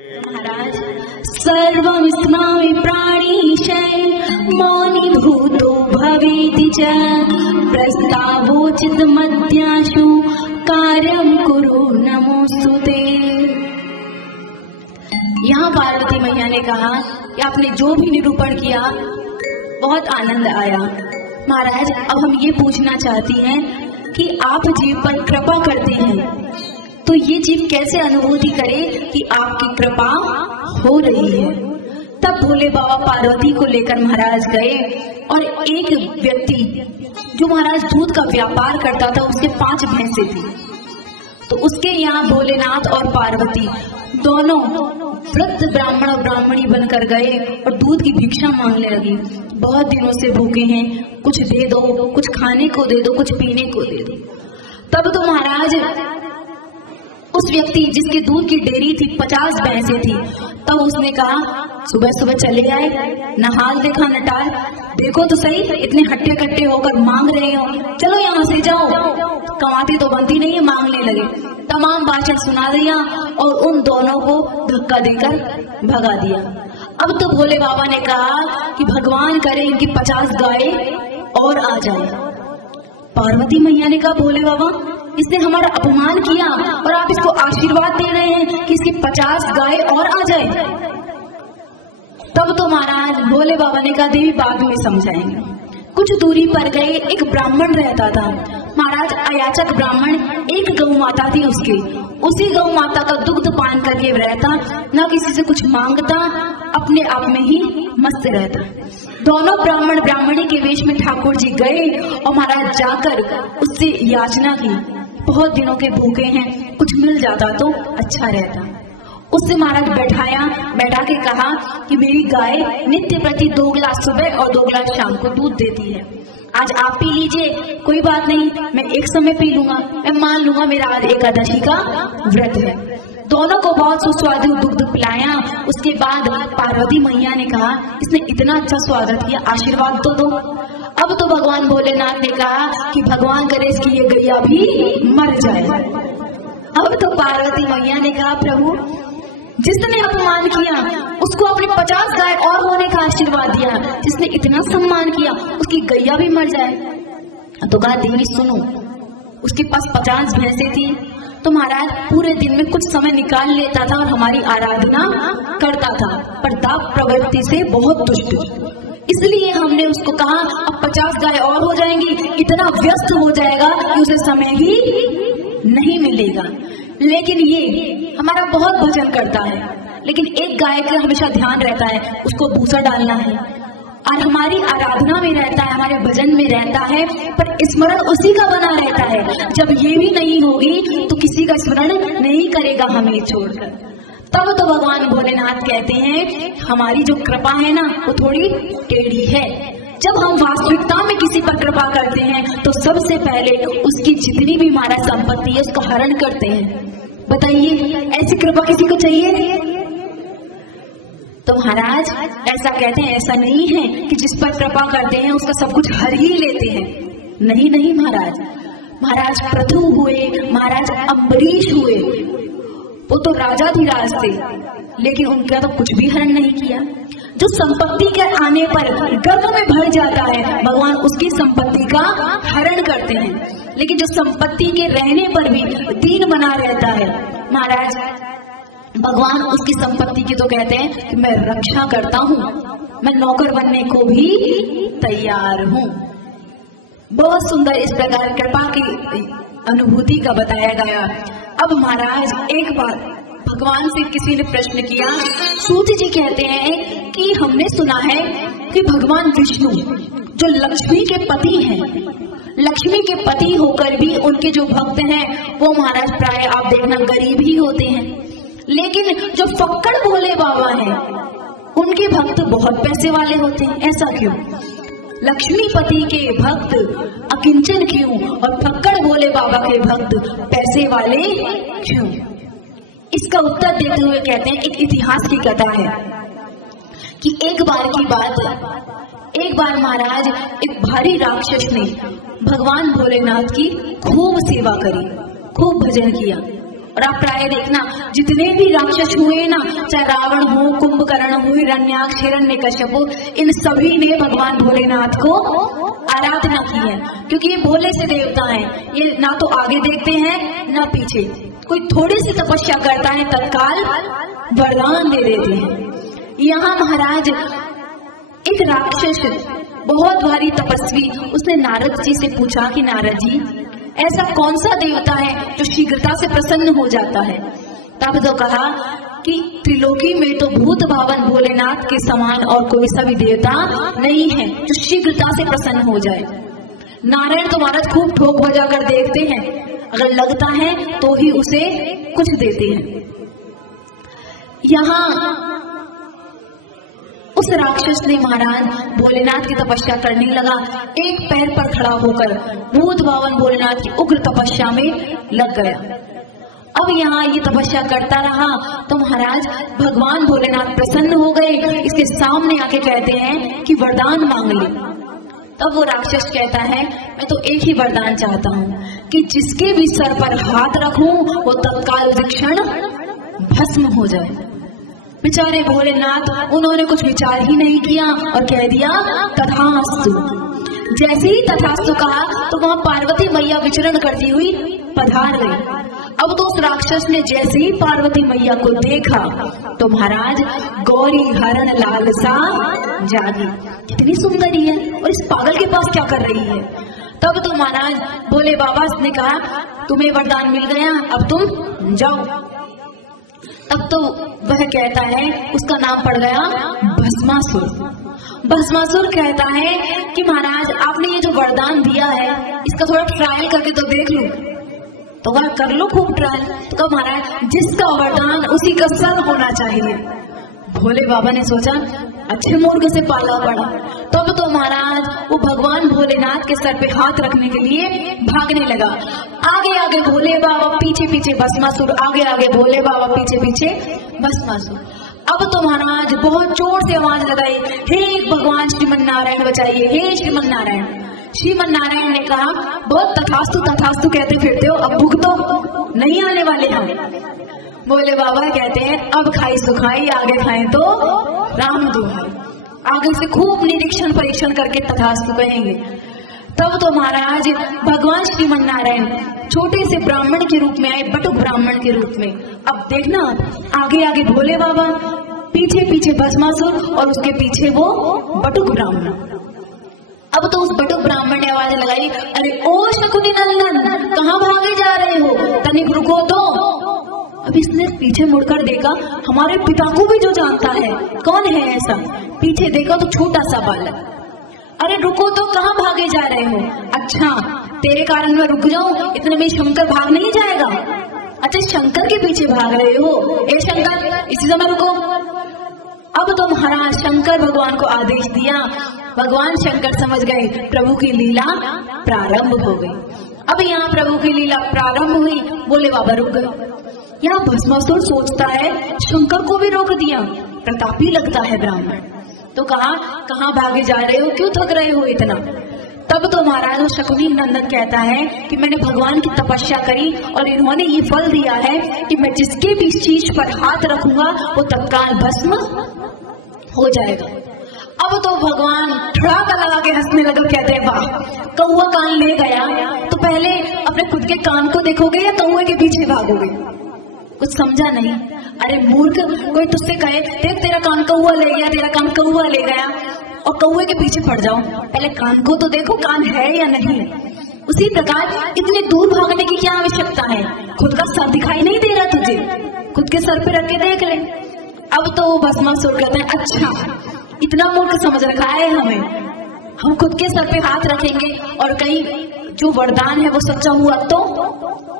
महाराज, सर्वं स्मरामि प्राणीशय मौनी भूतो भवेति च प्रस्तावोचित मध्याशु कार्यं कुरु नमोस्तुते। यहाँ पार्वती मैया ने कहा कि आपने जो भी निरूपण किया बहुत आनंद आया। महाराज, अब हम ये पूछना चाहती हैं कि आप जीव पर कृपा करते हैं तो ये जीव कैसे अनुभूति करे कि आपकी कृपा हो रही है। तब भोले बाबा पार्वती को लेकर महाराज गए और एक व्यक्ति जो महाराज दूध का व्यापार करता था, उसके 5 भैंसें थी। तो उसके यहाँ भोलेनाथ और पार्वती दोनों वृद्ध ब्राह्मण और ब्राह्मणी बनकर गए और दूध की भिक्षा मांगने लगी। बहुत दिनों से भूखे हैं, कुछ दे दो, कुछ खाने को दे दो, कुछ पीने को दे दो। तब तो महाराज उस व्यक्ति जिसके दूध की डेयरी थी, 50 भैंसें थी, तब उसने कहा सुबह सुबह चले आए, न हाल देखा न टाल, देखो तो सही इतने हट्टे कट्टे होकर मांग रहे हो, चलो यहाँ से जाओ, कमाती तो बनती नहीं है, मांगने लगे। तमाम भाषण सुना दिया और उन दोनों को धक्का देकर भगा दिया। अब तो भोले बाबा ने कहा कि भगवान करे इनकी 50 गाय और आ जाए। पार्वती मैया ने कहा भोले बाबा, इसने हमारा अपमान किया और आप इसको आशीर्वाद दे रहे हैं कि इसकी 50 गाय और आ जाए। तब तो महाराज भोले बाबा ने कहा देवी बाद में समझाएंगे। कुछ दूरी पर गए एक ब्राह्मण रहता था। महाराज अयाचक ब्राह्मण, एक गौ माता थी उसकी, उसी गौ माता का दुग्ध पान करके रहता, न किसी से कुछ मांगता, अपने आप में ही मस्त रहता। दोनों ब्राह्मण ब्राह्मणी के वेश में ठाकुर जी गए और महाराज जाकर उससे याचना की, बहुत दिनों के भूखे हैं, कुछ मिल जाता तो अच्छा रहता। उससे महाराज बैठा के कहा कि मेरी गाय नित्य प्रति 2 गिलास सुबह और 2 गिलास शाम को दूध देती है, आज आप पी लीजिए, कोई बात नहीं, मैं एक समय पी लूंगा, मैं मान लूंगा मेरा आज एकादशी का व्रत है। दोनों को बहुत सुस्वादु दुग्ध पिलाया। उसके बाद पार्वती मैया ने कहा इसने इतना अच्छा स्वागत किया, आशीर्वाद तो दो। अब तो भगवान भोलेनाथ ने कहा कि भगवान करे इसकी ये गैया भी मर जाए। अब तो पार्वती मैया ने कहा प्रभु, जिसने अपमान किया उसको अपने 50 गाय और होने का आशीर्वाद दिया, जिसने इतना सम्मान किया उसकी गैया भी मर जाए। तो कहा देवी सुनो, उसके पास 50 भैंसें थी, तो महाराज पूरे दिन में कुछ समय निकाल लेता था और हमारी आराधना करता था, पर दाप प्रवृत्ति से बहुत दुष्ट, इसलिए हमने उसको कहा अब 50 गाय और हो जाएंगी, इतना व्यस्त हो जाएगा कि उसे समय ही नहीं मिलेगा। लेकिन ये हमारा बहुत भजन करता है, लेकिन एक गाय का हमेशा ध्यान रहता है, उसको भूसा डालना है, और हमारी आराधना में रहता है, हमारे भजन में रहता है, पर स्मरण उसी का बना रहता है। जब ये भी नहीं होगी तो किसी का स्मरण नहीं करेगा हमें छोड़कर। तब तो भगवान भोलेनाथ कहते हैं हमारी जो कृपा है ना वो थोड़ी टेढ़ी है। जब हम वास्तविकता में किसी पर कृपा करते हैं तो सबसे पहले उसकी जितनी भी हमारा संपत्ति है उसका हरण करते हैं। बताइए ऐसी कृपा किसी को चाहिए? तो महाराज ऐसा कहते हैं, ऐसा नहीं है कि जिस पर कृपा करते हैं उसका सब कुछ हर ही लेते हैं। नहीं नहीं महाराज, महाराज पृथु हुए, महाराज अम्बरीश हुए, वो तो राजाधिराज थे, लेकिन उनका तो कुछ भी हरण नहीं किया। जो संपत्ति के आने पर गर्व में भर जाता है भगवान उसकी संपत्ति का हरण करते हैं, लेकिन जो संपत्ति के रहने पर भी दीन बना रहता है महाराज भगवान उसकी संपत्ति की तो कहते हैं कि मैं रक्षा करता हूँ, मैं नौकर बनने को भी तैयार हूँ। बहुत सुंदर इस प्रकार कृपा की अनुभूति का बताया गया। अब महाराज एक बार भगवान से किसी ने प्रश्न किया, सूत जी कहते हैं कि हमने सुना है कि भगवान विष्णु जो लक्ष्मी के पति हैं, लक्ष्मी के पति होकर भी उनके जो भक्त हैं वो महाराज प्राय आप देखना गरीब ही होते हैं, लेकिन जो फक्कड़ भोले बाबा हैं उनके भक्त बहुत पैसे वाले होते हैं। ऐसा क्यों? लक्ष्मीपति के भक्त अकिंचन क्यों और फक्कड़ भोले बाबा के भक्त पैसे वाले क्यों? इसका उत्तर देते हुए कहते हैं एक इतिहास की कथा है कि एक बार की बात है, एक बार महाराज एक भारी राक्षस ने भगवान भोलेनाथ की खूब सेवा करी, खूब भजन किया और आप प्राय देखना जितने भी राक्षस हुए ना, चाहे रावण हो, कुंभकर्ण हो, हिरण्याक्ष, हिरण्यकश्यप हो, इन सभी ने भगवान भोलेनाथ को आराधना की है, क्योंकि ये भोले से देवता हैं। ये ना तो आगे देखते हैं ना पीछे, कोई थोड़ी सी तपस्या करता है तत्काल वरदान दे देते हैं। यहाँ महाराज एक राक्षस बहुत भारी तपस्वी, उसने नारद जी से पूछा कि नारद जी ऐसा कौन सा देवता है जो शीघ्रता से प्रसन्न हो जाता है। तब तो कहा कि त्रिलोकी में तो भूत भावन भोलेनाथ के समान और कोई सा भी देवता नहीं है जो शीघ्रता से प्रसन्न हो जाए। नारायण तो महाराज खूब ठोक बजा कर देखते हैं, अगर लगता है तो ही उसे कुछ देते हैं। यहाँ उस राक्षस ने महाराज भोलेनाथ की तपस्या करने लगा, एक पैर पर खड़ा होकर भूत भावन भोलेनाथ की उग्र तपस्या में लग गया। अब यहाँ ये तपस्या करता रहा तो महाराज भगवान भोलेनाथ प्रसन्न हो गए, इसके सामने आके कहते हैं कि वरदान मांग ले। तब वो राक्षस कहता है मैं तो एक ही वरदान चाहता हूँ कि जिसके भी सर पर हाथ रखूं वो तत्काल क्षण भस्म हो जाए। बेचारे भोलेनाथ उन्होंने कुछ विचार ही नहीं किया और कह दिया तथास्तु। जैसे ही तथास्तु कहा तो वहां पार्वती मैया विचरण करती हुई पधार गई। अब तो उस राक्षस ने जैसे ही पार्वती मैया को देखा तो महाराज गौरी हरण लालसा जागी, कितनी सुंदरी है और इस पागल के पास क्या कर रही है। तब तो महाराज भोले बाबा ने कहा तुम्हें वरदान मिल गया, अब तुम जाओ। तब तो वह कहता है, उसका नाम पड़ गया भस्मासुर। भस्मासुर कहता है कि महाराज आपने ये जो वरदान दिया है इसका थोड़ा ट्रायल करके तो देख लो। तो वह कर लो खूब ट्रायल। तो महाराज जिसका वरदान उसी का सर होना चाहिए। भोले बाबा ने सोचा अच्छे मूर्ख से पाला पड़ा। तब तो महाराज वो भगवान भोलेनाथ के सर पे हाथ रखने के लिए भागने लगा। आगे आगे भोले बाबा, पीछे पीछे भस्मासुर, आगे आगे भोले बाबा, पीछे पीछे भस्मासुर। अब तो महाराज बहुत जोर से आवाज लगाई, हे भगवान श्रीमन नारायण बचाइए, हे श्रीमन नारायण। श्रीमन नारायण ने कहा बहुत तथास्तु तथास्तु कहते फिरते हो, अब भुगतो, नहीं आने वाले हम। भोले बाबा कहते हैं अब खाई सुखाई, आगे खाएं तो राम दुहाई। आगे से खूब निरीक्षण परीक्षण करके तथास्तु कहेंगे। तब तो महाराज भगवान श्रीमन नारायण छोटे से ब्राह्मण के रूप में आए, बटुक ब्राह्मण के रूप में। अब देखना आगे आगे भोले बाबा, पीछे पीछे भस्मासुर और उसके पीछे वो बटुक ब्राह्मण। अब तो उस बटुक ब्राह्मण ने आवाज लगाई, अरे ओ शकुनी नंदन कहाँ भागे जा रहे हो, तनिक रुको तो। अब इसने पीछे मुड़कर देखा, हमारे पिता को भी जो जानता है, कौन है ऐसा। पीछे देखा तो छोटा सा बालक। अरे रुको तो, कहाँ भागे जा रहे हो। अच्छा तेरे कारण मैं रुक जाऊं, इतने में शंकर भाग नहीं जाएगा। अच्छा शंकर के पीछे भाग रहे हो, ए शंकर इसी समय रुको। अब तो महाराज शंकर भगवान को आदेश दिया। भगवान शंकर समझ गए प्रभु की लीला प्रारंभ हो गई। अब यहाँ प्रभु की लीला प्रारंभ हुई, बोले बाबा रुक गए। यहाँ भस्मासुर सोचता है शंकर को भी रोक दिया, प्रतापी लगता है ब्राह्मण। तो कहाँ भागे जा रहे हो, क्यों थक रहे हो इतना। तब तो महाराज शकुनी नंदन कहता है कि मैंने भगवान की तपस्या करी और इन्होंने ये फल दिया है कि मैं जिसके भी चीज पर हाथ रखूंगा वो तत्काल भस्म हो जाएगा। अब तो भगवान ठड़ाका लगा के हंसने लगा, कहते हैं वाह कौआ कान ले गया, तो पहले अपने खुद के कान को देखोगे या कौए के पीछे भागोगे। कुछ समझा नहीं। अरे मूर्ख, कोई तुझसे कहे देख तेरा कान कौआ ले गया, तेरा कान कौआ ले गया, और कौए के पीछे पड़ जाओ, पहले कान को तो देखो कान है या नहीं। उसी प्रकार इतने दूर भागने की क्या आवश्यकता है, खुद का सर दिखाई नहीं दे रहा तुझे, खुद के सर पे रख के देख ले। अब तो भस्मासुर कहते हैं अच्छा इतना मूर्ख समझ रखा है हमें, हम खुद के सर पे हाथ रखेंगे और कहीं जो वरदान है वो सच्चा हुआ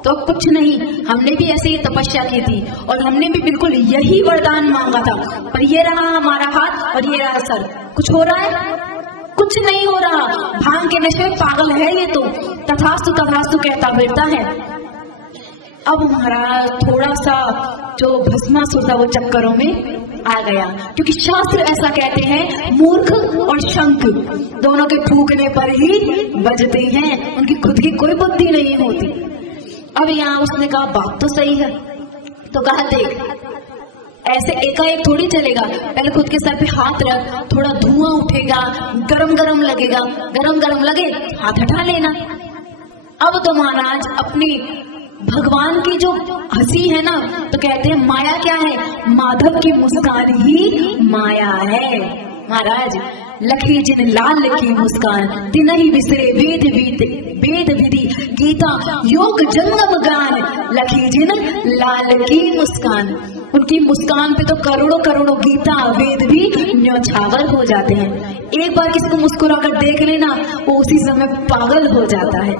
तो कुछ नहीं। हमने भी ऐसे ही तपस्या की थी और हमने भी बिल्कुल यही वरदान मांगा था, पर ये रहा हमारा हाथ और ये रहा सर। कुछ हो रहा है? कुछ नहीं हो रहा। भांग के नशे में पागल है ये तो, तथास्तु तथास्तु कहता फिरता है। अब महाराज थोड़ा सा जो भस्मासुर था वो चक्करों में आ गया, क्योंकि शास्त्र ऐसा कहते हैं मूर्ख और शंख दोनों के फूकने पर ही बजते हैं, उनकी खुद की कोई बुद्धि नहीं होती। अब यहाँ उसने कहा बात तो सही है। तो कहा देख, ऐसे एकाएक थोड़ी चलेगा, पहले खुद के सर पे हाथ रख, थोड़ा धुआं उठेगा, गरम गरम लगेगा, गरम गरम लगे हाथ हटा लेना। अब तो महाराज अपनी भगवान की जो हंसी है ना, तो कहते हैं माया क्या है, माधव की मुस्कान ही माया है। महाराज लखी जिन लाल की मुस्कान, दिन ही बिसरे वेद विधि गीता योग जंगम गान, लखी जिन लाल की मुस्कान। उनकी मुस्कान पे तो करोड़ों करोड़ों गीता वेद भी न्यौछावर हो जाते हैं। एक बार किसी को मुस्कुरा कर देख लेना, वो उसी समय पागल हो जाता है।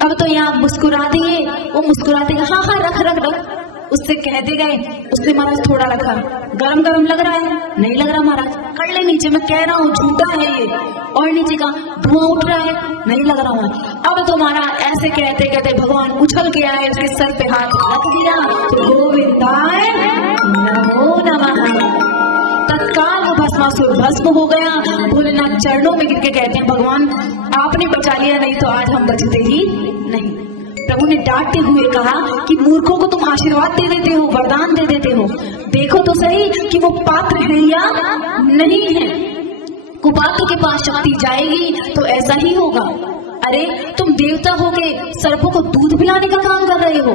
अब तो यहाँ मुस्कुरा दिए, वो मुस्कुराते हाँ हाँ रख रख रख, उससे कहते गए, उसने महाराज थोड़ा रखा, गरम गरम लग रहा है, नहीं लग रहा महाराज, कर ले नीचे, मैं कह रहा हूँ झूठा है ये, और नीचे का धुआं उठ रहा है, नहीं लग रहा हूँ। अब तो महाराज ऐसे कहते कहते भगवान उछल के आए, उसके सर पे हाथ रख दिया, गोविंदाय नमो नमः। तत्काल वो भस्मासुर भस्म हो गया। भोलेनाथ चरणों में गिर के कहते हैं भगवान आपने बचा लिया, नहीं तो आज हम बचते ही नहीं। प्रभु ने डांटते हुए कहा कि मूर्खों को तुम आशीर्वाद दे देते हो, वरदान दे देते हो, देखो तो सही कि वो पात्र है या नहीं है। कुपात्र के पास शक्ति जाएगी तो ऐसा ही होगा। अरे तुम देवता होके सर्पों को दूध पिलाने का काम कर रहे हो।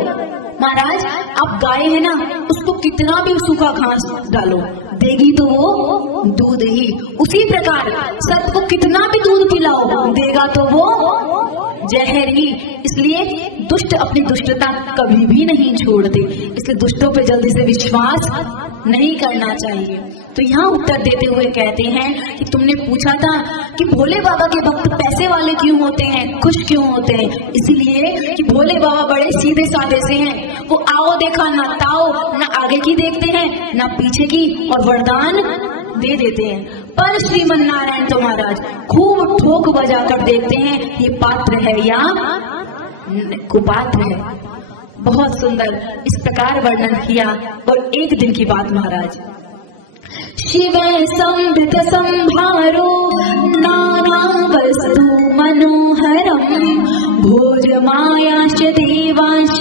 महाराज आप गाय है ना, उसको कितना भी सूखा घास डालो, देगी तो वो दूध ही। उसी प्रकार सर्प को कितना भी दूध पिलाओ, देगा तो वो जहर ही। इसलिए दुष्ट अपनी दुष्टता कभी भी नहीं छोड़ते, इसलिए दुष्टों पे जल्दी से विश्वास नहीं करना चाहिए। तो यहाँ उत्तर देते हुए कहते हैं कि तुमने पूछा था कि भोले बाबा के भक्त पैसे वाले क्यों होते हैं, खुश क्यों होते हैं। इसीलिए कि भोले बाबा बड़े सीधे साधे से हैं। वो आओ देखा ना ताओ, ना आगे की देखते हैं ना पीछे की, और वरदान दे देते हैं। पर श्रीमन नारायण तो महाराज खूब ठोक बजा कर देखते हैं ये पात्र है या कुपात्र है। बहुत सुंदर इस प्रकार वर्णन किया। और एक दिन की बात महाराज, शिव संभित संभारो नाना वस्तु मनोहरम, भोज मायाश देवाश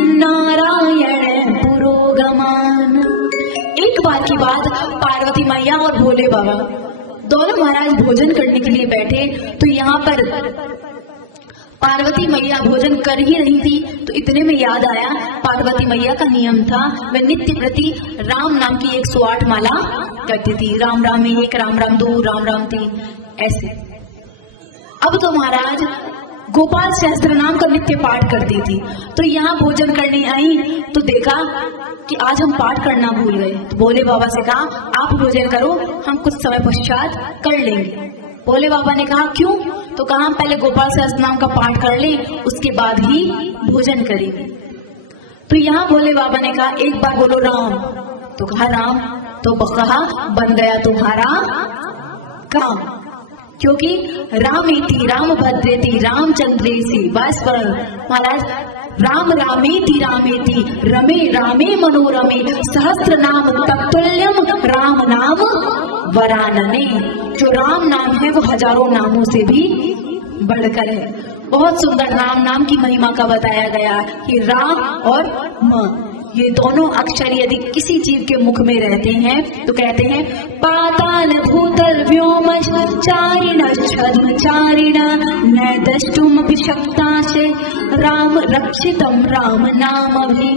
नारायण पुरोगमान। एक बार की बात, पार्वती मैया और भोले बाबा दोनों महाराज भोजन करने के लिए बैठे। तो यहाँ पर पार्वती मैया भोजन कर ही रही थी, तो इतने में याद आया पार्वती मैया का नियम था, वह नित्य प्रति राम नाम की 108 माला करती थी। राम राम 1, राम राम 2, राम राम 3 ऐसे। अब तो महाराज गोपाल सहस्त्र नाम का नित्य पाठ करती थी। तो यहाँ भोजन करने आई तो देखा कि आज हम पाठ करना भूल गए। तो भोले बाबा से कहा आप भोजन करो, हम कुछ समय पश्चात कर लेंगे। भोले बाबा ने कहा क्यों? तो कहा पहले गोपाल सहस्त्र नाम का पाठ कर ले, उसके बाद ही भोजन करेंगे। तो यहाँ भोले बाबा ने कहा एक बार बोलो राम। तो कहा राम। तो कहा बन गया तुम्हारा काम, क्योंकि रामेति राम भद्रेति रामचंद्रेसी। बस पर महाराज राम रामेति रमे रामे मनोरमे, सहस्त्र नाम तत्तुल्यम राम नाम वरानने। जो राम नाम है वो हजारों नामों से भी बढ़कर है। बहुत सुंदर राम नाम की महिमा का बताया गया कि राम और म, ये दोनों अक्षर यदि किसी जीव के मुख में रहते हैं तो कहते हैं पाताल भूतल व्योम चारिण छद्म चारिण न दष्टुम विशक्ता से राम रक्षितम राम नाम भी।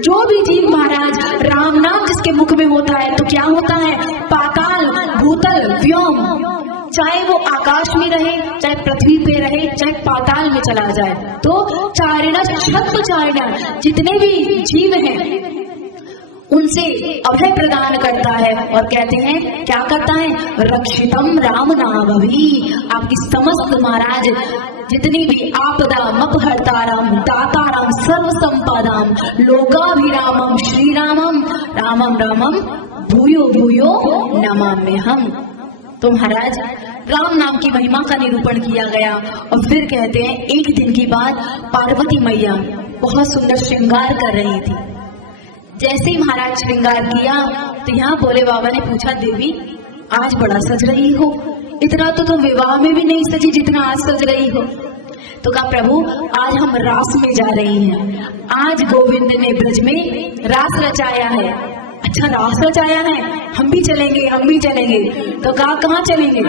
जो भी जीव महाराज राम नाम जिसके मुख में होता है तो क्या होता है, पाताल भूतल व्योम, चाहे वो आकाश में रहे, चाहे पृथ्वी पे रहे, चाहे पाताल में चला जाए, तो चारिण छद्म चारिण, जितने भी जीव हैं उनसे अभय प्रदान करता है। और कहते हैं क्या करता है, रक्षितम राम नाम भी। आपकी समस्त महाराज जितनी भी आपदा मपहर्ताराम दाताराम सर्व संपदाम लोकाभिरामम श्री रामम रामम रामम भूयो भूयो नमाम्यहम्। तो महाराज राम नाम की महिमा का निरूपण किया गया। और फिर कहते हैं एक दिन की बात, पार्वती मैया बहुत सुंदर श्रृंगार कर रही थी। जैसे ही महाराज श्रृंगार किया तो यहाँ भोले बाबा ने पूछा देवी आज बड़ा सज रही हो, इतना तो तुम विवाह में भी नहीं सजी जितना आज सज रही हो। तो कहा प्रभु आज हम रास में जा रही हैं, आज गोविंद ने ब्रज में रास रचाया है। अच्छा रास रचाया है, हम भी चलेंगे हम भी चलेंगे। तो कहा कहाँ चलेंगे?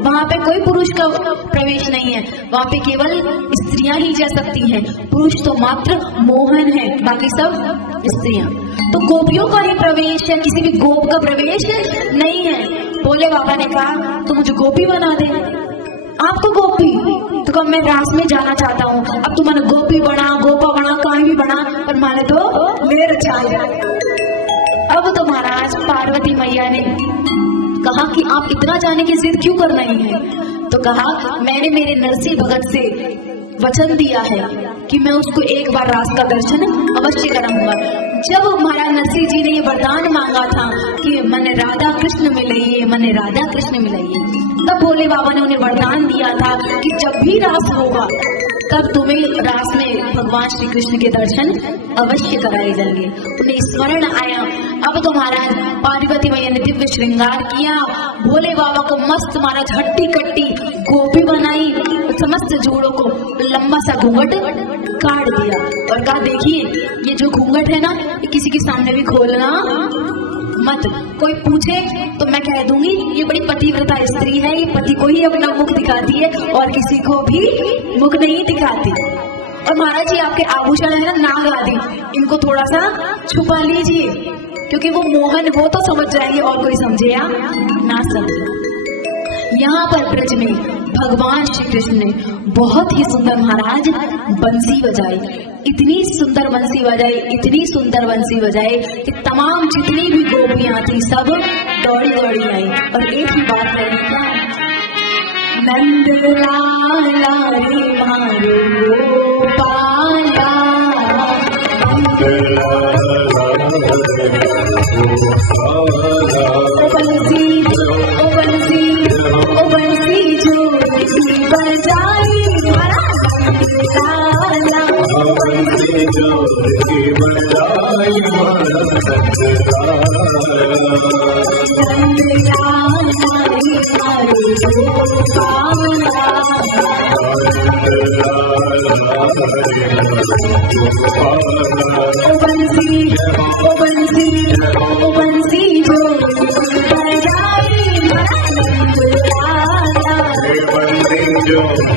वहां पे कोई पुरुष का प्रवेश नहीं है, वहां पे केवल स्त्रियां ही जा सकती हैं, पुरुष तो मात्र मोहन है, बाकी सब स्त्रियां। तो गोपियों का ही प्रवेश है, किसी भी गोप का प्रवेश नहीं है। भोले बाबा ने कहा तू मुझे गोपी बना दे। आपको गोपी? तो कहा मैं रास में जाना चाहता हूँ। अब तू मैंने गोपी बना, गोपा बना, कहीं भी बना, पर मैंने तो मेरे चाहे। अब तो महाराज पार्वती मैया ने कहा कि आप इतना जाने की जिद क्यों कर रही हैं? तो कहा मैंने मेरे नरसिंह भगत से वचन दिया है कि मैं उसको एक बार रास का दर्शन अवश्य कराऊंगा। जब महाराज नरसिंह जी ने ये वरदान मांगा था कि मैंने राधा कृष्ण मिलाइए, मैंने राधा कृष्ण मिलाइए, तब भोले बाबा ने उन्हें वरदान दिया था कि जब भी रास होगा तब तुम्हें रास में भगवान श्री कृष्ण के दर्शन अवश्य कराए जाएंगे। उन्हें स्मरण आया। अब तो महाराज पार्वती मैया ने दिव्य श्रृंगार किया, भोले बाबा को मस्त महाराज हट्टी कट्टी गोपी बनाई, समस्त जोड़ों को लंबा सा घूंघट काट दिया और कहा देखिए ये जो घूंघट है ना, ये किसी के सामने भी खोलना मत। कोई पूछे तो मैं कह दूंगी ये बड़ी पतिव्रता स्त्री है, ये पति को ही अपना मुख दिखाती है और किसी को भी मुख नहीं दिखाती। और महाराज जी आपके आभूषण है ना, नाग आदि, इनको थोड़ा सा छुपा लीजिए, क्योंकि वो मोहन वो तो समझ जाएंगे और कोई समझे या ना समझे। यहाँ पर ब्रज में भगवान श्री कृष्ण ने बहुत ही सुंदर महाराज बंसी बजाई, इतनी सुंदर बंसी बजाई, इतनी सुंदर बंसी बजाई कि तमाम जितनी भी गोपियां थी सब दौड़ी दौड़ी आई और एक ही बात कही क्या, नंद लाला रे मारो गोपाला, बंसी ओ बंसी ओ बंसी जो बजाई लाला, बंसी जो बजाई नंद लाला रे मारो गोपाला, ओ बंसी ओ बंसी ओ बंसी जो बजाई नंद लाला, बंसी जो बजाई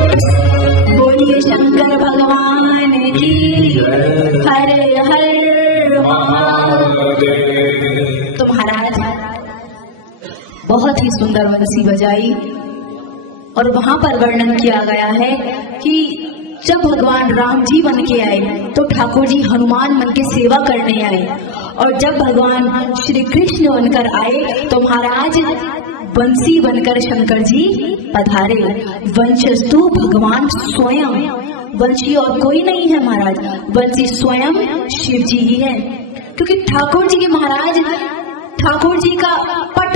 बोलिए शंकर भगवान की हर हर महादेव। तो महाराज बहुत ही सुंदर बंसी बजाई और वहां पर वर्णन किया गया है कि जब भगवान राम जी बन के आए तो ठाकुर जी हनुमान बन के सेवा करने आए, और जब भगवान श्री कृष्ण बनकर आए तो महाराज बंसी बनकर शंकर जी पधारे। वंशस्तु भगवान स्वयं, वंशी और कोई नहीं है महाराज, वंशी स्वयं शिव जी ही है। क्योंकि ठाकुर जी के महाराज, ठाकुर जी का पट,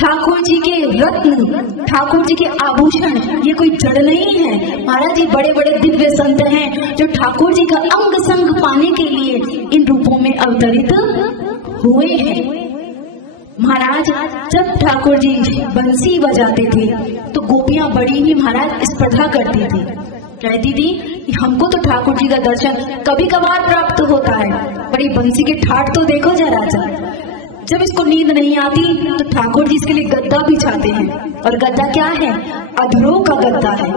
ठाकुर जी के रत्न, ठाकुर जी के आभूषण ये कोई जड़ नहीं है महाराज। ये बड़े बड़े दिव्य संत हैं जो ठाकुर जी का अंग संग पाने के लिए इन रूपों में अवतरित हुए हैं। महाराज जब ठाकुर जी बंसी बजाते थे तो गोपियां बड़ी ही महाराज स्पर्धा करती थी, कहती थी कि हमको तो ठाकुर जी का दर्शन कभी कभार प्राप्त होता है, पर ये बंसी के ठाट तो देखो जरा सा। जब इसको नींद नहीं आती तो ठाकुर जी इसके लिए गद्दा बिछाते हैं, और गद्दा क्या है? अधरों का गद्दा है।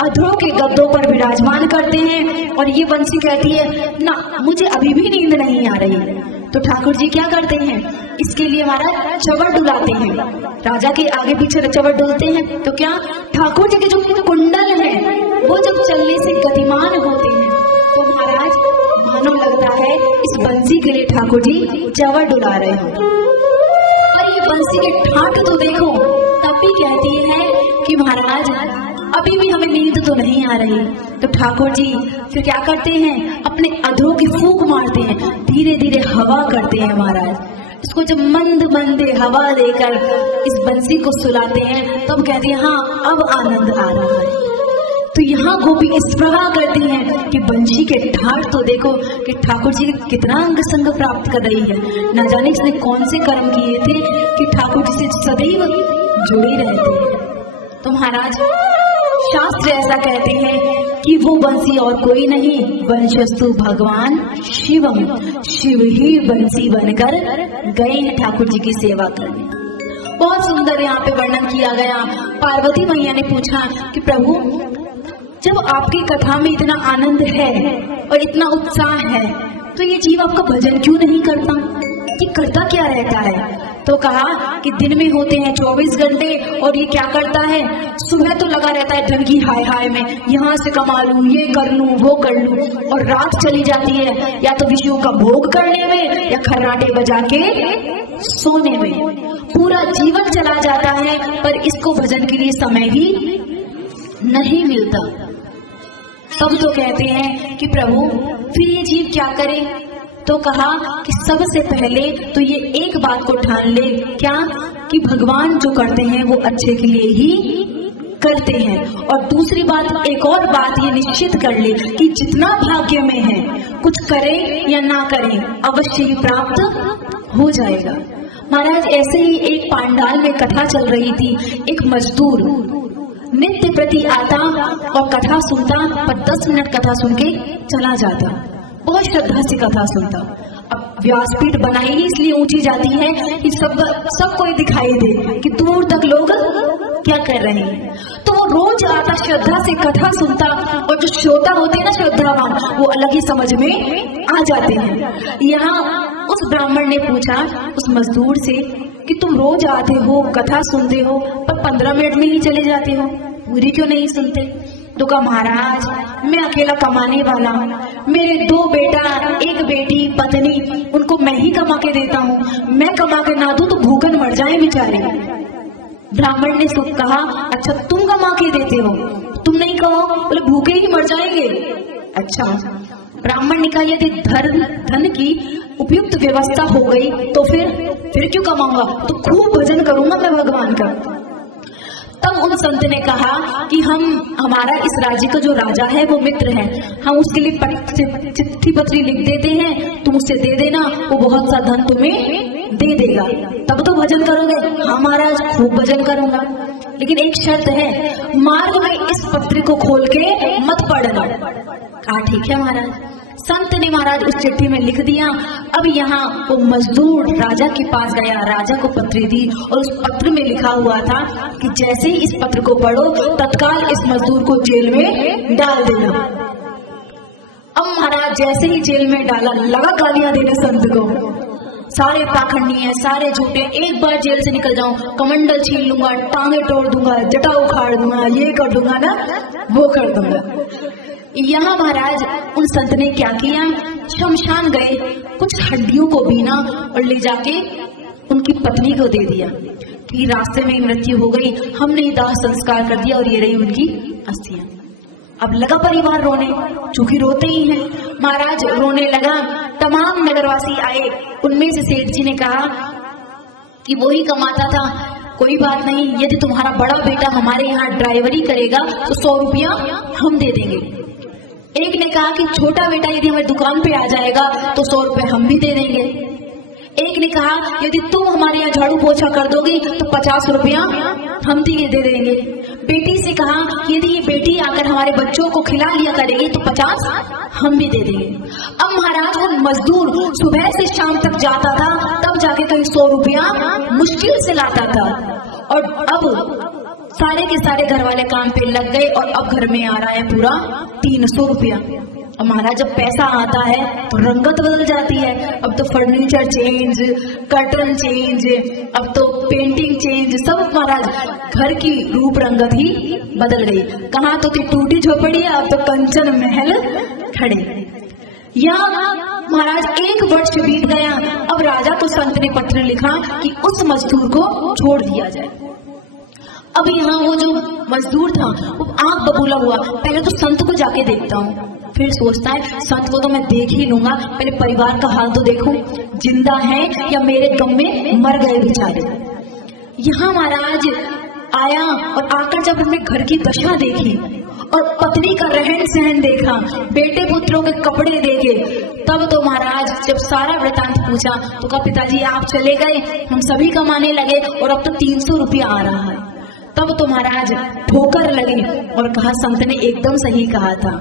अधरों के गद्दों पर विराजमान करते हैं, और ये बंसी कहती है ना मुझे अभी भी नींद नहीं आ रही। तो ठाकुर जी क्या करते हैं? इसके लिए हमारा चवर डुलाते हैं। राजा के आगे पीछे चवर डुलते हैं तो क्या ठाकुर जी के जो कुंडल हैं वो जब चलने से गतिमान होते हैं तो महाराज मानो लगता है इस बंसी के लिए ठाकुर जी चवर डुला रहे हैं। और ये बंसी के ठाट तो देखो, तब भी कहती है कि महाराज अभी भी हमें नींद तो नहीं आ रही। तो ठाकुर जी फिर क्या करते हैं? अपने अधरों की फूंक मारते हैं, धीरे धीरे हवा करते हैं महाराज। इसको जब मंद मंद हवा देकर इस बंसी को सुलाते हैं तब कहते हैं हाँ अब आनंद आ रहा है। तो यहाँ गोपी इस प्रकार करती हैं कि बंशी के ठाट तो देखो कि ठाकुर जी कितना अंग संग प्राप्त कर रही है। न जाने इसने कौन से कर्म किए थे कि ठाकुर जी से सदैव जुड़ी रहती है। तो महाराज शास्त्र ऐसा कहते हैं कि वो बंसी और कोई नहीं, वंशस्तु भगवान शिवम, शिव ही बंसी बनकर गए हैं ठाकुर जी की सेवा करने। बहुत सुंदर यहाँ पे वर्णन किया गया। पार्वती मैया ने पूछा कि प्रभु जब आपकी कथा में इतना आनंद है और इतना उत्साह है तो ये जीव आपका भजन क्यों नहीं करता? ये करता क्या रहता है? तो कहा कि दिन में होते हैं 24 घंटे और ये क्या करता है? सुबह तो लगा रहता है धन की हाय हाय में, यहाँ से कमा लूं, ये कर लूं, वो कर लूं, और रात चली जाती है या तो विष्णु का भोग करने में या खर्राटे बजा के सोने में। पूरा जीवन चला जाता है पर इसको भजन के लिए समय ही नहीं मिलता। तब तो कहते हैं कि प्रभु फिर ये जीव क्या करे? तो कहा कि सबसे पहले तो ये एक बात को ठान ले, क्या कि भगवान जो करते हैं वो अच्छे के लिए ही करते हैं। और दूसरी बात, एक और बात ये निश्चित कर ले कि जितना भाग्य में है कुछ करें या ना करें अवश्य ही प्राप्त हो जाएगा। महाराज ऐसे ही एक पांडाल में कथा चल रही थी। एक मजदूर नित्य प्रति आता और कथा सुनता, पर 10 मिनट कथा सुन के चला जाता, बहुत श्रद्धा से कथा सुनता। अब व्यासपीठ बनाई ही इसलिए ऊंची जाती है कि सब कोई दिखाई दे कि दूर तक लोग क्या कर रहे हैं। तो वो रोज आता, श्रद्धा से कथा सुनता, और जो श्रोता होते हैं ना श्रद्धावान, वो अलग ही समझ में आ जाते हैं। यहाँ उस ब्राह्मण ने पूछा उस मजदूर से कि तुम रोज आते हो, कथा सुनते हो, पर 15 मिनट में ही चले जाते हो, पूरी क्यों नहीं सुनते? तो कहा महाराज मैं अकेला कमाने वाला, मेरे 2 बेटा, 1 बेटी, पत्नी, उनको मैं ही कमा के देता हूँ, मैं कमा के ना दूं तो भूखन मर जाए बेचारे। ब्राह्मण ने तो कहा अच्छा तुम कमा के देते हो, तुम नहीं कहो? बोले भूखे ही मर जाएंगे। अच्छा। ब्राह्मण ने कहा यदि धन की उपयुक्त व्यवस्था हो गई तो फिर क्यों कमाऊंगा? तो खूब भजन करूंगा मैं भगवान का। तब उन संत ने कहा कि हमारा इस राज्य का जो राजा है वो मित्र है, हम उसके लिए चिट्ठी पत्री लिख देते हैं, तुम उससे दे देना, वो बहुत सा धन तुम्हें दे देगा, तब तो भजन करोगे। हाँ महाराज खूब भजन करूंगा, लेकिन एक शर्त है, मार्ग में इस पत्र को खोल के मत पढ़ना। कहा ठीक है महाराज। संत ने महाराज उस चिट्ठी में लिख दिया। अब यहाँ वो मजदूर राजा के पास गया, राजा को पत्र दी, और उस पत्र में लिखा हुआ था कि जैसे ही इस पत्र को पढ़ो तत्काल इस मजदूर को जेल में डाल देना। अब महाराज जैसे ही जेल में डाला, लगा गालियां देने संत को, सारे पाखंडी हैं, सारे झूठे, एक बार जेल से निकल जाऊं कमंडल छीन लूंगा, टांगे तोड़ दूंगा, जटा उखाड़ दूंगा, ये कर दूंगा ना वो कर दूंगा। यहाँ महाराज उन संत ने क्या किया, शमशान गए, कुछ हड्डियों को बीना और ले जाके उनकी पत्नी को दे दिया कि रास्ते में मृत्यु हो गई, हमने दाह संस्कार कर दिया और ये रही उनकी अस्थियां। अब लगा परिवार रोने, चूंकि रोते ही हैं, महाराज रोने लगा। तमाम नगरवासी आए, उनमें से सेठ जी ने कहा कि वो ही कमाता था, कोई बात नहीं, यदि तुम्हारा बड़ा बेटा हमारे यहाँ ड्राइवरी करेगा तो 100 रुपया हम दे देंगे। एक ने कहा कि छोटा बेटा यदि हमारी दुकान पे आ जाएगा तो 100 रुपए हम भी दे देंगे। एक ने कहा यदि तुम हमारे यहाँ झाड़ू पोछा कर दोगी तो 50 रुपया हम दिए दे देंगे। बेटी से कहा यदि ये बेटी आकर हमारे बच्चों को खिला लिया करेगी तो 50 हम भी दे देंगे। अब महाराज वो मजदूर सुबह से शाम तक जाता था, तब जाके कहीं 100 रुपया मुश्किल से लाता था। और अब सारे के सारे घर वाले काम पे लग गए और अब घर में आ रहा है पूरा 300 रुपया। और महाराज जब पैसा आता है तो रंगत बदल जाती है। अब तो फर्नीचर चेंज, कर्टन चेंज, अब तो पेंटिंग चेंज, सब महाराज घर की रूप रंगत ही बदल गई। कहाँ तो थी टूटी झोपड़ी, अब तो कंचन महल खड़े। यहाँ महाराज 1 वर्ष बीत गया। अब राजा को संत ने पत्र लिखा कि उस मजदूर को छोड़ दिया जाए। अब यहाँ वो जो मजदूर था वो आंख बबूला हुआ, पहले तो संत को जाके देखता हूँ, फिर सोचता है संत को तो मैं देख ही लूंगा, पहले परिवार का हाल तो देखूं, जिंदा है या मेरे गम में मर गए बेचारे। यहाँ महाराज आया और आकर जब हमने घर की दशा देखी और पत्नी का रहन सहन देखा, बेटे पुत्रों के कपड़े देखे, तब तो महाराज जब सारा वृतांत पूछा तो कहा पिताजी आप चले गए, हम सभी कमाने लगे और अब तो 300 रुपया आ रहा है। तब तो महाराज ठोकर लगी और कहा संत ने एकदम सही कहा था,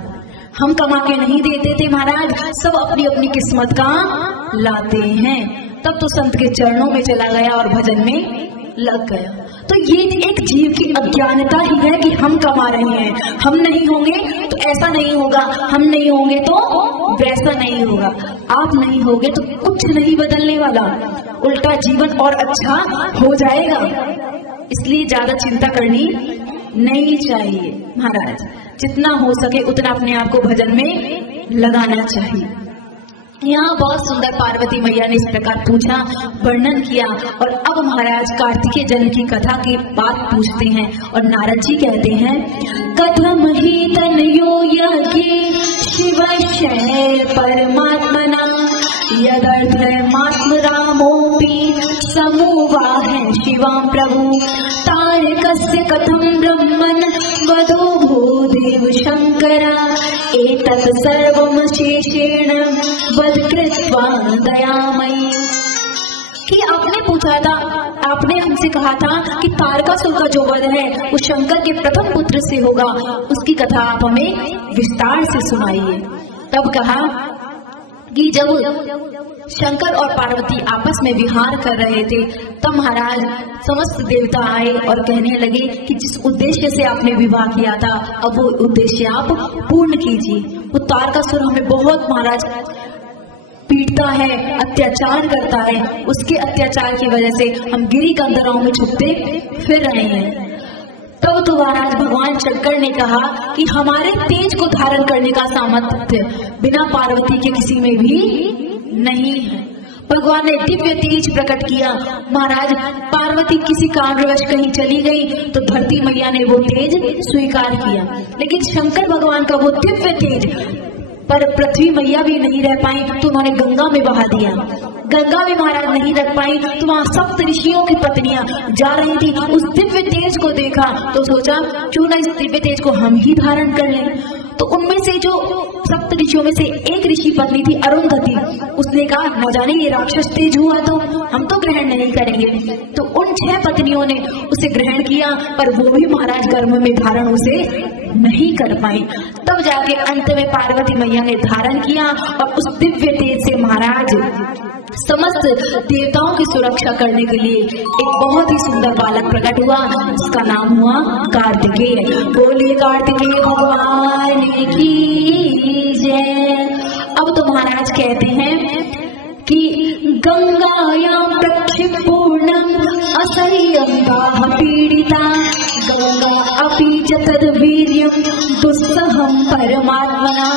हम कमा के नहीं देते थे महाराज, सब अपनी अपनी किस्मत का लाते हैं। तब तो संत के चरणों में चला गया और भजन में लग गया। तो ये एक जीव की अज्ञानता ही है कि हम कमा रहे हैं, हम नहीं होंगे तो ऐसा नहीं होगा, हम नहीं होंगे तो वैसा नहीं होगा, आप नहीं होगे तो कुछ नहीं बदलने वाला, उल्टा जीवन और अच्छा हो जाएगा। इसलिए ज्यादा चिंता करनी नहीं चाहिए महाराज, जितना हो सके उतना अपने आप को भजन में लगाना चाहिए। यहाँ बहुत सुंदर पार्वती मैया ने इस प्रकार पूछा, वर्णन किया। और अब महाराज कार्तिकेय जन्म की कथा की बात पूछते हैं और नारद जी कहते हैं, कथम ही तनयो यज्ञ शिवशय परमात्मना यदर्थमात्म रामोऽपि समुवाह शिवां प्रभु तारकस्य कथं ब्रह्मन् वधो भूदेव शंकरा एतत् सर्वं शेषेण वद कृत्वा दयामयी। कि आपने पूछा था, आपने हमसे कहा था कि तारकासुर का जो वध है वो शंकर के प्रथम पुत्र से होगा, उसकी कथा आप हमें विस्तार से सुनाइए। तब कहा कि जब शंकर और पार्वती आपस में विहार कर रहे थे तब महाराज समस्त देवता आए और कहने लगे कि जिस उद्देश्य से आपने विवाह किया था अब वो उद्देश्य आप पूर्ण कीजिए। वो तारकासुर हमें बहुत महाराज पीड़ता है, अत्याचार करता है, उसके अत्याचार की वजह से हम गिरी कंदराओं में छुपते फिर रहे हैं। तब तो महाराज भगवान शंकर ने कहा कि हमारे तेज को धारण करने का सामर्थ्य बिना पार्वती के किसी में भी नहीं है। भगवान ने दिव्य तेज प्रकट किया। महाराज पार्वती किसी कारणवश कहीं चली गई तो धरती मैया ने वो तेज स्वीकार किया, लेकिन शंकर भगवान का वो दिव्य तेज पर पृथ्वी मैया भी नहीं रह पाई तो उन्होंने गंगा में बहा दिया। गंगा में महाराज नहीं रख पाई तो वहां सप्त ऋषियों की पत्नियां जा रही थी, उस दिव्य तेज को देखा तो सोचा क्यों ना इस दिव्य तेज को हम ही धारण कर लें। तो उनमें से जो सप्त ऋषियों में से एक ऋषि पत्नी थी अरुंधति, उसने कहा न जाने ये राक्षस तेज हुआ तो हम तो ग्रहण नहीं करेंगे। तो उन 6 पत्नियों ने उसे ग्रहण किया पर वो भी महाराज गर्भ में धारण उसे नहीं कर पाई। तब जाके अंत में पार्वती मैया ने धारण किया और उस दिव्य तेज से महाराज समस्त देवताओं की सुरक्षा करने के लिए एक बहुत ही सुंदर बालक प्रकट हुआ, जिसका नाम हुआ कार्तिकेय। बोलिए कार्तिकेय भगवान की जय। अब तो महाराज कहते हैं कि गंगायां प्रक्षिपूर्णम असह्यं दाह पीड़िता गंगा अपि च तद्वीर्यं दुस्सहं परमात्मना।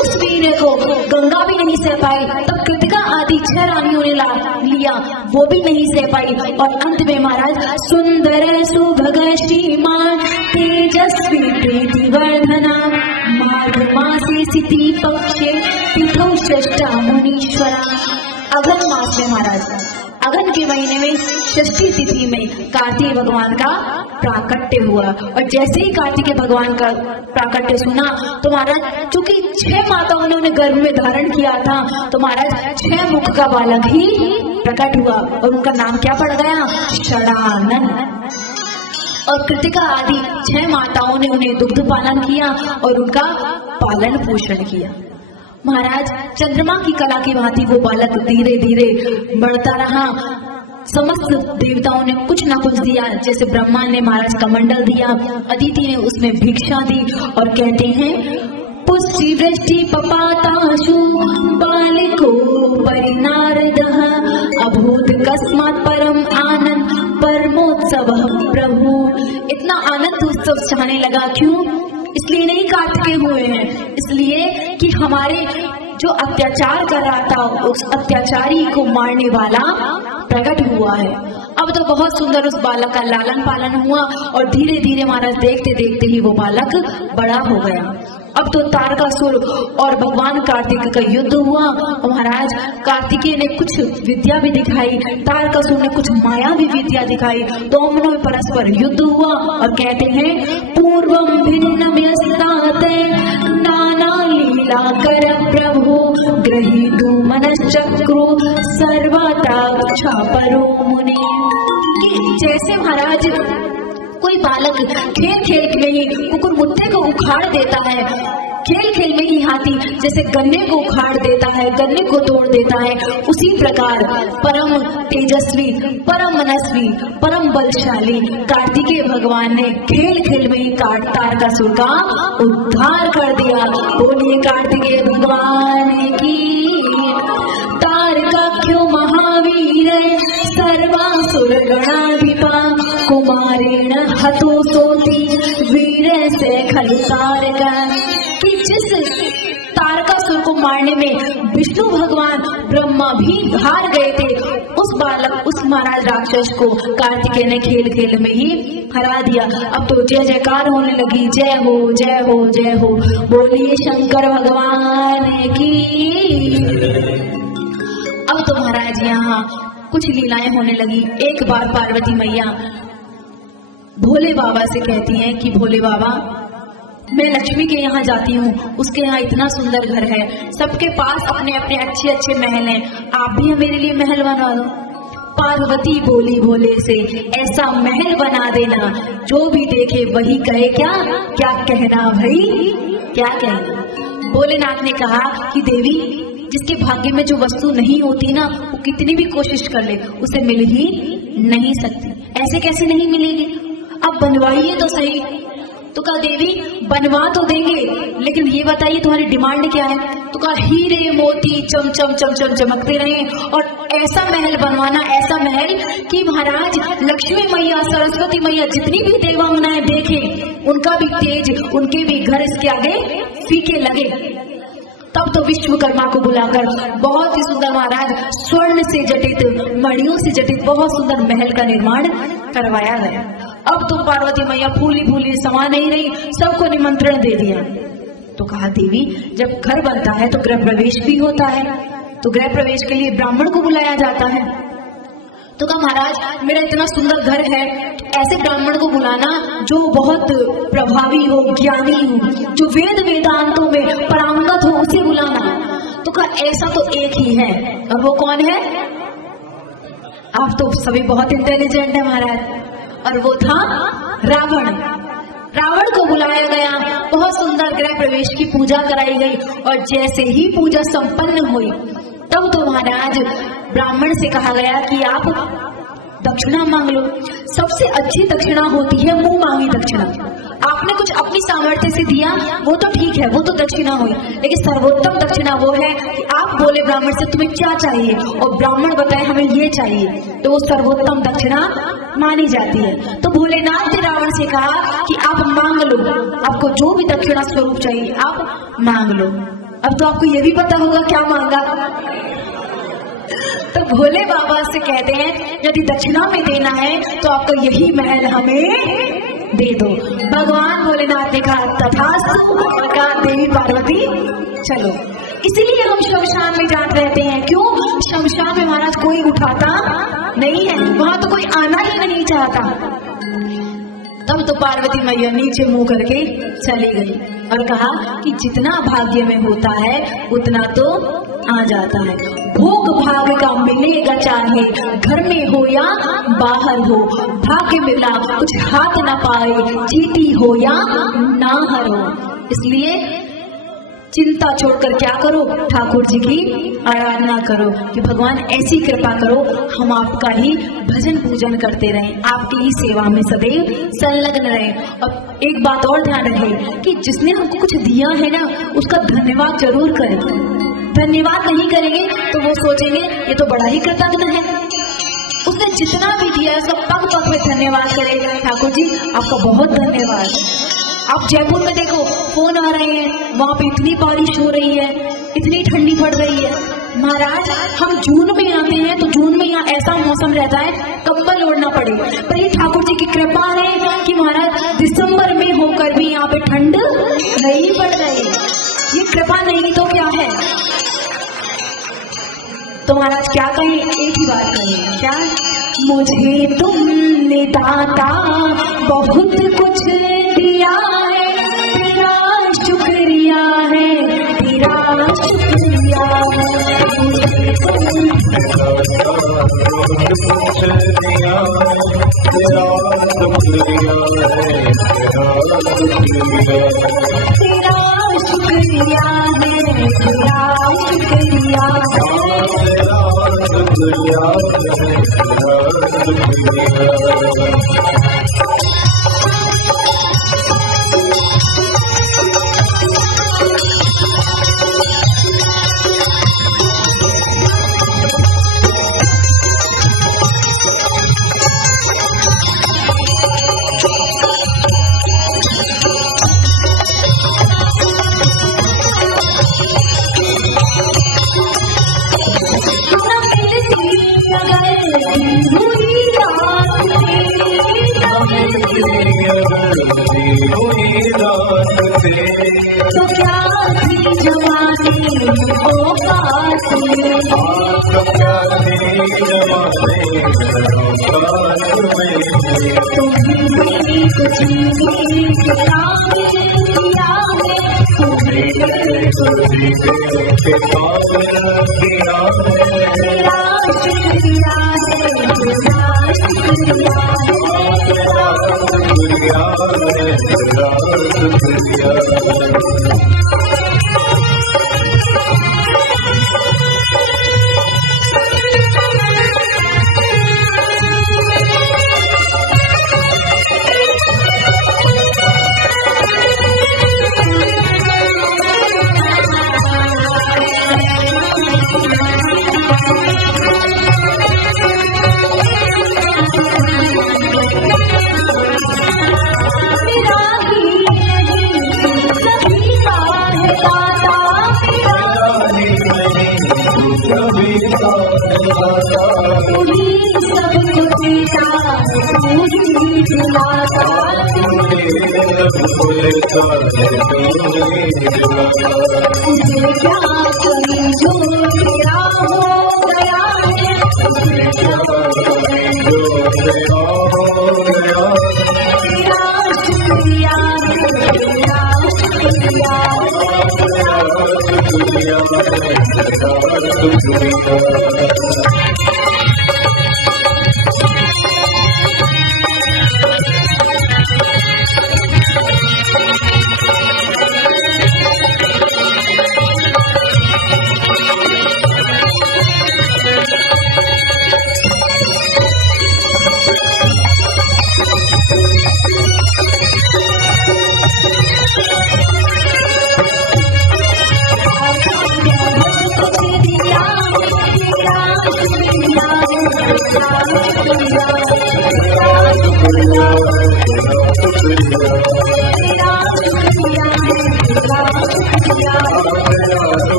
उस वीर्य को गंगा भी नहीं सह पाई, तब कृतिका आदि 6 रानियों ने लिया, वो भी नहीं सह पाई। और अंत में महाराज सुंदर सुभग श्रीमान तेजस्वी प्रीति वर्धना माघ मासे सिति पक्षे तिथौ षष्ठा मुनीश्वरा। अगन मास में महाराज, अगन सावन के महीने में षष्ठी तिथि में कार्तिक भगवान का प्राकट्य हुआ। और जैसे ही कार्तिक भगवान का प्राकट्य सुना तो महाराज, चूंकि 6 माताओं ने उन्हें गर्भ में धारण किया था, तो महाराज 6 मुख का बालक ही प्रकट हुआ और उनका नाम क्या पड़ गया? षडानन। और कृतिका आदि 6 माताओं ने उन्हें दुग्ध पालन किया और उनका पालन पोषण किया। महाराज, चंद्रमा की कला की भांति वो बालक धीरे धीरे बढ़ता रहा। समस्त देवताओं ने कुछ ना कुछ दिया, जैसे ब्रह्मा ने महाराज कमंडल दिया, अदिति ने उसमें भिक्षा दी और कहते हैं पुष्टि वृष्टि पपाताशु बालिको परिनारदः अभूत कस्मात् परम आनंद परमोत्सव प्रभु। इतना आनंद उत्सव चाहने लगा, क्यों? इसलिए नहीं कार्तिकेय हुए हैं, इसलिए कि हमारे जो अत्याचार कर रहा था उस अत्याचारी को मारने वाला प्रकट हुआ है। अब तो बहुत सुंदर उस बालक का लालन पालन हुआ और धीरे धीरे महाराज देखते देखते ही वो बालक बड़ा हो गया। अब तो तारकासुर और भगवान कार्तिक का युद्ध हुआ और महाराज कार्तिकेय ने कुछ विद्या भी दिखाई, तारकासुर ने कुछ मायावी विद्या दिखाई, दोनों में परस्पर युद्ध हुआ। और कहते हैं पूर्वम भिन्न व्यस्ताते नाना लीला कर प्रभु ग्रहीतु मनश्चक्रो सर्वता परो मुनि। कि जैसे महाराज कोई बालक खेल खेल में ही कुकुर मुत्ते को उखाड़ देता है, खेल खेल में ही हाथी जैसे गन्ने को उखाड़ देता है, गन्ने को तोड़ देता है, उसी प्रकार परम तेजस्वी, परम मनस्वी, परम बलशाली कार्तिकेय भगवान ने खेल खेल में ही तारकासुर का उद्धार कर दिया। बोलिए कार्तिकेय भगवान की। तारकाख्यो महावीर सर्वासुर गणाधिपा कुमारेण हतो सोती वीर से खलु तारका। कि जिस तारकासुर को मारने में विष्णु भगवान ब्रह्मा भी हार गए थे, उस बालक, उस महाराज राक्षस को कार्तिकेय ने खेल खेल में ही हरा दिया। अब तो जय जयकार होने लगी, जय हो जय हो जय हो, बोलिए शंकर भगवान की। अब तो महाराज यहाँ कुछ लीलाएं होने लगी। एक बार पार्वती मैया भोले बाबा से कहती हैं कि भोले बाबा, मैं लक्ष्मी के यहाँ जाती हूँ, उसके यहाँ इतना सुंदर घर है, सबके पास अपने अपने अच्छे अच्छे महल हैं, आप भी मेरे लिए महल बना दो। पार्वती बोली भोले से, ऐसा महल बना देना जो भी देखे वही कहे क्या क्या कहना भाई, क्या कहना। भोलेनाथ ने कहा कि देवी, जिसके भाग्य में जो वस्तु नहीं होती ना, वो कितनी भी कोशिश कर ले उसे मिल ही नहीं सकती। ऐसे कैसे नहीं मिलेगी? अब बनवाइए तो सही। तो कहा देवी बनवा तो देंगे, लेकिन ये बताइए तुम्हारी डिमांड क्या है? तो कहा हीरे मोती चम चम चम चम चमकते रहे और ऐसा महल बनवाना, ऐसा महल कि महाराज लक्ष्मी मैया, सरस्वती मैया, जितनी भी देवांगनाएं देखें उनका भी तेज, उनके भी घर इसके आगे फीके लगे। तब तो विश्वकर्मा को बुलाकर बहुत ही सुंदर महाराज स्वर्ण से जटित, मणियों से जटित बहुत सुंदर महल का निर्माण करवाया गया। अब तो पार्वती मैया फूली फूली समा नहीं रही, सबको निमंत्रण दे दिया। तो कहा देवी, जब घर बनता है तो गृह प्रवेश भी होता है, तो गृह प्रवेश के लिए ब्राह्मण को बुलाया जाता है। तो कहा महाराज मेरा इतना सुंदर घर है, ऐसे ब्राह्मण को बुलाना जो बहुत प्रभावी हो, ज्ञानी हो, जो वेद वेदांतों में पारंगत हो, उसे बुलाना। तो कहा ऐसा तो एक ही है, और वो कौन है? आप तो सभी बहुत इंटेलिजेंट है महाराज, और वो था रावण। रावण को बुलाया गया, बहुत सुंदर गृह प्रवेश की पूजा कराई गई, और जैसे ही पूजा संपन्न हुई तब तो महाराज ब्राह्मण से कहा गया कि आप दक्षिणा मांग लो। सबसे अच्छी दक्षिणा होती है मुंह मांगी दक्षिणा। आपने कुछ अपनी सामर्थ्य से दिया वो तो ठीक है, वो तो दक्षिणा हुई, लेकिन सर्वोत्तम दक्षिणा वो है कि आप बोले ब्राह्मण से तुम्हें क्या चाहिए और ब्राह्मण बताए हमें ये चाहिए, तो वो सर्वोत्तम दक्षिणा मानी जाती है। तो भोलेनाथ ने रावण से कहा कि आप मांग लो, आपको जो भी दक्षिणा स्वरूप चाहिए आप मांग लो। अब तो आपको ये भी पता होगा क्या मांगा। तो भोले बाबा से कहते हैं यदि दक्षिणा में देना है तो आपको यही महल हमें दे दो। भगवान भोलेनाथ ने कहा तथास्तु, देवी पार्वती चलो। इसलिए हम शमशान में जाते रहते हैं। क्यों? शमशान में महाराज कोई उठाता नहीं है, वहां तो कोई आना ही नहीं चाहता। तब तो पार्वती मैया नीचे मुंह करके चली गई और कहा कि जितना भाग्य में होता है उतना तो आ जाता है। भोग भाग का मिलेगा चाहे घर में हो या बाहर हो, भाग्य मिला कुछ हाथ ना पाए, जीती हो या ना हरो। इसलिए चिंता छोड़कर क्या करो, ठाकुर जी की आराधना करो कि भगवान ऐसी कृपा करो हम आपका ही भजन पूजन करते रहें, आपकी ही सेवा में सदैव संलग्न रहें। और एक बात और ध्यान रखें कि जिसने हमको कुछ दिया है ना उसका धन्यवाद जरूर करें। धन्यवाद नहीं करेंगे तो वो सोचेंगे ये तो बड़ा ही कृतज्ञ है। उसने जितना भी दिया है उसका पग पग में धन्यवाद करेगा, ठाकुर जी आपका बहुत धन्यवाद। आप जयपुर में देखो फोन आ रहे हैं, वहां पे इतनी बारिश हो रही है, इतनी ठंडी पड़ रही है। महाराज हम जून में आते हैं तो जून में यहाँ ऐसा मौसम रहता है कंबल ओढ़ना पड़े, पर ये ठाकुर जी की कृपा है कि महाराज दिसंबर में होकर भी यहाँ पे ठंड नहीं पड़ रही। ये कृपा नहीं तो क्या है? तो महाराज क्या कहें, एक ही बात कहें, क्या? मुझे तुमने दाता बहुत कुछ दिया है, तेरा शुक्रिया है, तेरा शुक्रिया है। मुझे तेरा शुक्रिया है, तेरा शुक्रिया तो क्या थी जवानी ओ तुम्हें कुछ नहीं किया तेरा शुक्रिया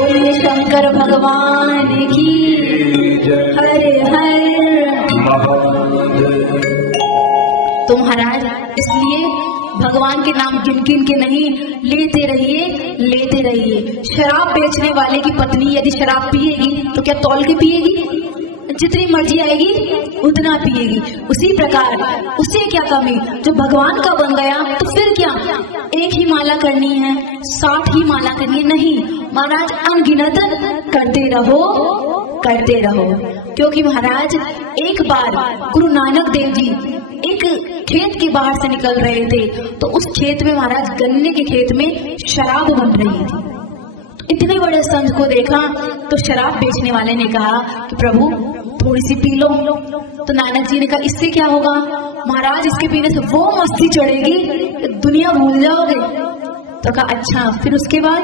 बोलिए शंकर भगवान की हरे हर। तो महाराज इसलिए भगवान के नाम गिन गिन के नहीं, लेते रहिए। शराब बेचने वाले की पत्नी यदि शराब पिएगी तो क्या तौल के पिएगी? जितनी मर्जी आएगी उतना पिएगी। उसी प्रकार उसे क्या कमी, जो भगवान का बन गया तो फिर क्या, एक ही माला करनी है, 60 ही माला करनी है? नहीं महाराज, अनगिनत करते रहो। क्योंकि महाराज एक बार गुरु नानक देव जी एक खेत के बाहर से निकल रहे थे, तो उस खेत में महाराज गन्ने के खेत में शराब बन रही थी। इतने बड़े संत को देखा तो शराब बेचने वाले ने कहा कि प्रभु थोड़ी सी पी लो। तो नानक जी ने कहा इससे क्या होगा महाराज, इसके पीने से वो मस्ती चढ़ेगी दुनिया भूल जाओगे। तो कहा अच्छा, फिर उसके बाद?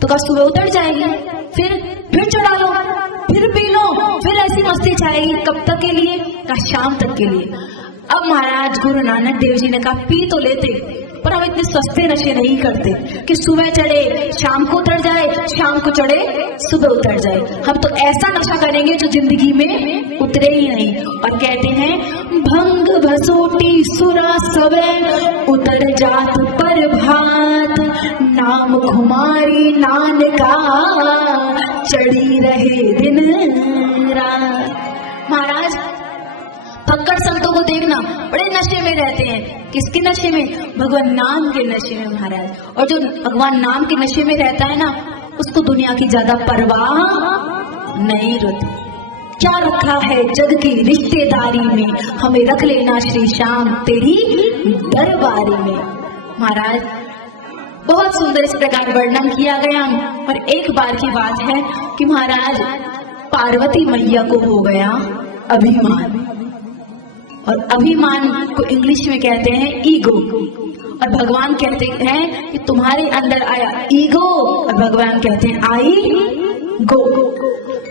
तो कहा सुबह उतर जाएगी, फिर चढ़ा लो, फिर पी लो, फिर ऐसी मस्ती छाएगी। कब तक के लिए? कहा शाम तक के लिए। अब महाराज गुरु नानक देव जी ने कहा पी तो लेते, पर हम इतने सस्ते नशे नहीं करते कि सुबह चढ़े शाम को उतर जाए, शाम को चढ़े सुबह उतर जाए। हम तो ऐसा नशा करेंगे जो जिंदगी में उतरे ही नहीं। और कहते हैं भंग भसोटी सुरा सबे उतर जात पर भात, नाम खुमारी नानका चढ़ी रहे दिन रात। महाराज फक्कड़ संतों को देखना, बड़े नशे में रहते हैं। किसके नशे में? भगवान नाम के नशे में महाराज। और जो भगवान नाम के नशे में रहता है ना, उसको दुनिया की ज्यादा परवाह नहीं होती। क्या रखा है जग की रिश्तेदारी में, हमें रख लेना श्री श्याम तेरी दरबारी में। महाराज बहुत सुंदर इस प्रकार वर्णन किया गया। और एक बार की बात है कि महाराज पार्वती मैया को हो गया अभिमान, और अभिमान को इंग्लिश में कहते हैं ईगो। और भगवान कहते हैं कि तुम्हारे अंदर आया ईगो, और भगवान कहते हैं आई गो।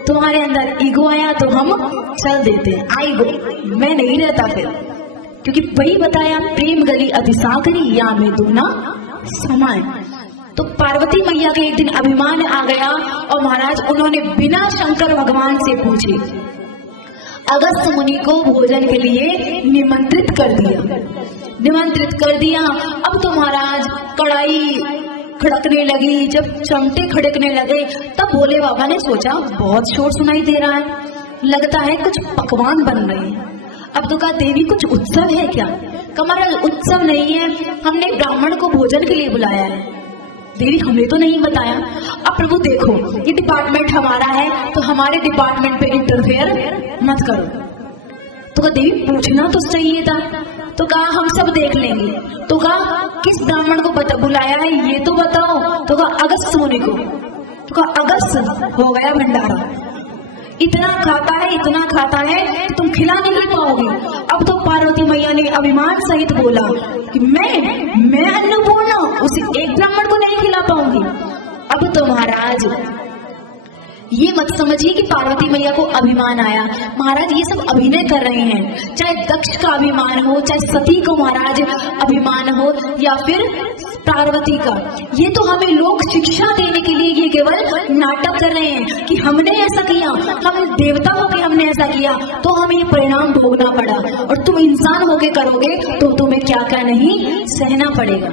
तुम्हारे अंदर ईगो आया तो हम चल देते हैं, आई गो, मैं नहीं रहता फिर। क्योंकि वही बताया प्रेम गली अतिसागरी या में दुगना समय। तो पार्वती मैया के एक दिन अभिमान आ गया, और महाराज उन्होंने बिना शंकर भगवान से पूछे अगस्त्य मुनि को भोजन के लिए निमंत्रित कर दिया। अब तो महाराज कढ़ाई खड़कने लगी, जब चमटे खड़कने लगे तब भोले बाबा ने सोचा बहुत शोर सुनाई दे रहा है, लगता है कुछ पकवान बन रहे हैं। अब तो कहा देवी कुछ उत्सव है क्या? महाराज उत्सव नहीं है, हमने ब्राह्मण को भोजन के लिए बुलाया है। देवी हमें तो नहीं बताया। अब प्रभु देखो ये डिपार्टमेंट हमारा है, तो हमारे डिपार्टमेंट पे इंटरफेयर मत करो। तो कहा देवी पूछना तो चाहिए था। तो कहा हम सब देख लेंगे। तो कहा किस ब्राह्मण को बुलाया है ये तो बताओ। तो कहा अगस्त्य मुनि को। तो कहा अगस्त्य, हो गया भंडारा। इतना खाता है कि तुम खिला नहीं पाओगे। अब तो पार्वती मैया ने अभिमान सहित बोला कि मैं अन्नपूर्णा उसे एक ब्राह्मण को नहीं खिला पाऊंगी। अब तो महाराज ये मत समझिए कि पार्वती मैया को अभिमान आया। महाराज ये सब अभिनय कर रहे हैं, चाहे दक्ष का अभिमान हो, चाहे सती को महाराज अभिमान हो, या फिर पार्वती का। ये तो हमें लोग शिक्षा देने के लिए ये केवल नाटक कर रहे हैं कि हमने ऐसा किया, हम देवता होके हमने ऐसा किया तो हमें ये परिणाम भोगना पड़ा, और तुम इंसान होके करोगे तो तुम्हें क्या क्या नहीं सहना पड़ेगा।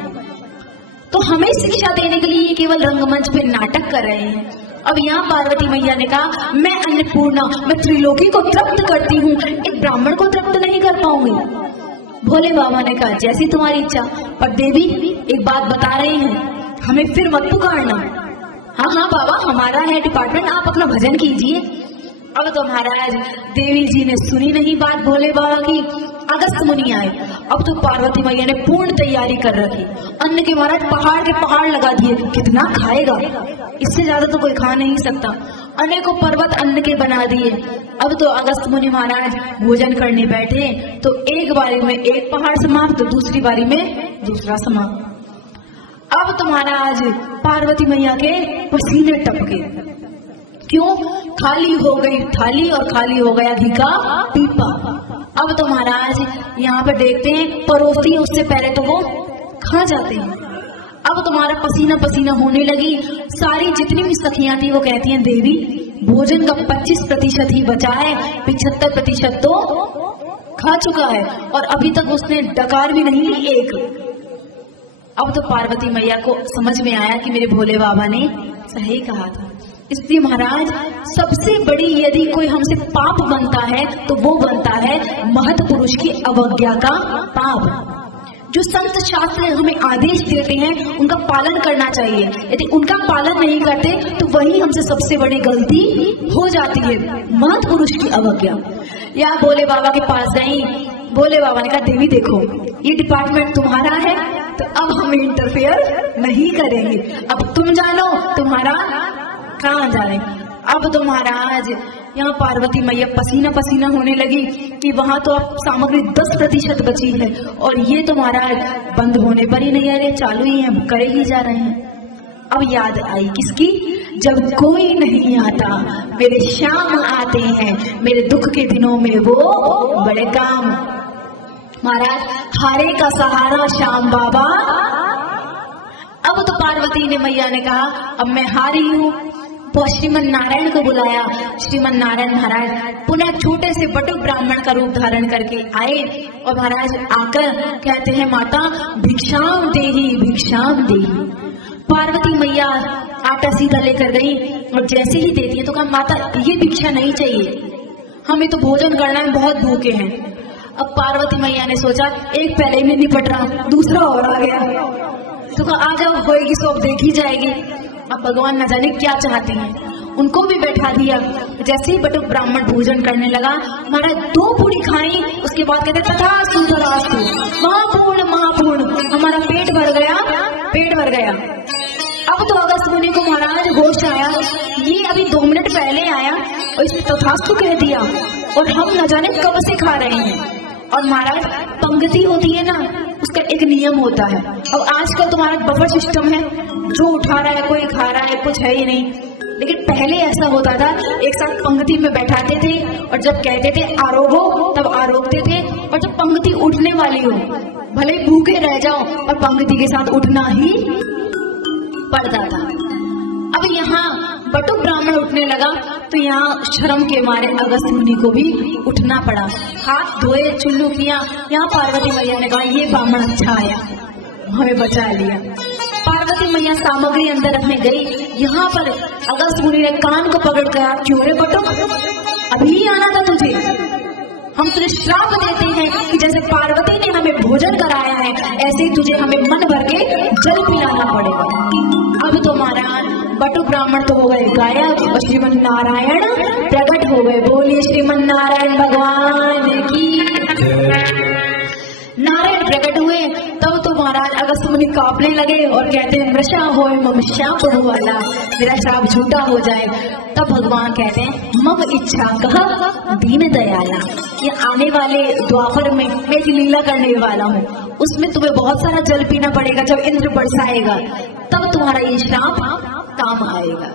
तो हमें शिक्षा देने के लिए ये केवल रंगमंच पे नाटक कर रहे हैं। अब यहाँ पार्वती मैया ने कहा मैं अन्नपूर्णा, मैं त्रिलोकी को तृप्त करती हूँ, एक ब्राह्मण को तृप्त नहीं कर पाऊंगी। भोले बाबा ने कहा जैसी तुम्हारी इच्छा, पर देवी एक बात बता रहे हैं, हमें फिर मत पुकारना। हाँ बाबा हमारा है डिपार्टमेंट, आप अपना भजन कीजिए। अब तो महाराज देवी जी ने सुनी नहीं बात भोले बाबा की। अगस्त्य मुनि आए। अब तो पार्वती मैया ने पूर्ण तैयारी कर रखी, अन्न के महाराज पहाड़ के पहाड़ लगा दिए। कितना खाएगा, इससे ज्यादा तो कोई खा नहीं सकता। अनेकों पर्वत अन्न के बना दिए। अब तो अगस्त्य मुनि महाराज भोजन करने बैठे तो एक बारी में एक पहाड़ समाप्त, दूसरी बारी में दूसरा समाप्त। अब तो महाराज पार्वती मैया के पसीने टपके। क्यों? खाली हो गई थाली और खाली हो गया घी का पीपा। अब तो महाराज यहाँ पर देखते हैं परोसती है उससे पहले तो वो खा जाते हैं। अब तुम्हारा पसीना पसीना होने लगी। सारी जितनी भी सखियां थी वो कहती हैं देवी भोजन का 25% ही बचा है, 75% तो खा चुका है और अभी तक उसने डकार भी नहीं ली एक। अब तो पार्वती मैया को समझ में आया कि मेरे भोले बाबा ने सही कहा था। इसलिए महाराज सबसे बड़ी यदि कोई हमसे पाप बनता है तो वो बनता है महत पुरुष की अवज्ञा का पाप। जो संत शास्त्र हमें आदेश देते हैं उनका पालन करना चाहिए, यदि उनका पालन नहीं करते तो वही हमसे सबसे बड़ी गलती हो जाती है, महत पुरुष की अवज्ञा। या भोले बाबा के पास गई, भोले बाबा ने कहा देवी देखो ये डिपार्टमेंट तुम्हारा है तो अब हम इंटरफेयर नहीं करेंगे, अब तुम जानो तुम्हारा कहाँ जाने। अब तो महाराज यहाँ पार्वती मैया पसीना पसीना होने लगी कि वहां तो अब सामग्री 10% बची है और ये तो महाराज बंद होने पर ही नहीं आ रहे, चालू ही है, करे ही जा रहे हैं। अब याद आई किसकी, जब कोई नहीं आता मेरे श्याम आते हैं, मेरे दुख के दिनों में वो बड़े काम। महाराज हारे का सहारा श्याम बाबा। अब तो पार्वती ने मैया ने कहा अब मैं हारी हूँ, श्रीमन नारायण को बुलाया। श्रीमन नारायण महाराज पुनः छोटे से बटुक ब्राह्मण का रूप धारण करके आए और महाराज आकर कहते हैं माता भिक्षाम देही भिक्षाम देही। पार्वती मैया आटा सीधा लेकर गई और जैसे ही देती है तो कहा माता ये भिक्षा नहीं चाहिए, हमें तो भोजन करना है, बहुत भूखे हैं। अब पार्वती मैया ने सोचा एक पहले में निपट रहा, दूसरा और आ गया, तो कहा आ जाओ होएगी सो अब देखी जाएगी। अब भगवान न जाने क्या चाहते हैं, उनको भी बैठा दिया। जैसे ही बटुक ब्राह्मण भोजन करने लगा महाराज 2 पूरी खाई, उसके बाद कहते तथास्तु तथास्तु, महापूर्ण महापूर्ण, हमारा पेट भर गया, पेट भर गया। अब तो अगस्त मुनि को महाराज होश आया, ये अभी 2 मिनट पहले आया और इसने तथास्तु कह दिया और हम न जाने कब से खा रहे हैं। और महाराज पंक्ति होती है ना, उसका एक नियम होता है। अब आजकल तुम्हारा बफर सिस्टम है, जो उठा रहा है कोई खा रहा है, कुछ है ही नहीं। लेकिन पहले ऐसा होता था, एक साथ पंक्ति में बैठाते थे और जब कहते थे आरोहो तब आरोगते थे, और जब पंक्ति उठने वाली हो भले भूखे रह जाओ और पंक्ति के साथ उठना ही पड़ता था। अब यहाँ बटुक ब्राह्मण उठने लगा तो यहाँ शर्म के मारे अगस्त मुनि को भी उठना पड़ा, हाथ धोए चुल्लू किया। यहाँ पार्वती मैया ने कहा ये ब्राह्मण अच्छा आया, हमें बचा लिया। पार्वती मैया सामग्री अंदर रखने गई, यहाँ पर अगस्त मुनि ने कान को पकड़ कर क्यों रे बटुक, अभी आना था तुझे, हम तुझे श्राप देते हैं कि जैसे पार्वती ने हमें भोजन कराया है ऐसे ही तुझे हमें मन भर के जल पिलाना पड़ेगा। अब तो महाराज बटुक ब्राह्मण तो हो गए गायब और श्रीमन नारायण प्रकट हो गए। बोलिए श्रीमन नारायण भगवान की। नारायण प्रकट हुए तब तो महाराज अगस्त मुनि कांपने लगे और कहते हैं मृषा होए मम श्याप वाला, मेरा श्राप झूठा हो जाए। तब भगवान कहते हैं मम इच्छा कह दीन दयाला, ये आने वाले द्वापर में मैं एक लीला करने वाला हूँ, उसमें तुम्हें बहुत सारा जल पीना पड़ेगा। जब इंद्र बरसाएगा तब तुम्हारा ये श्राप काम आएगा।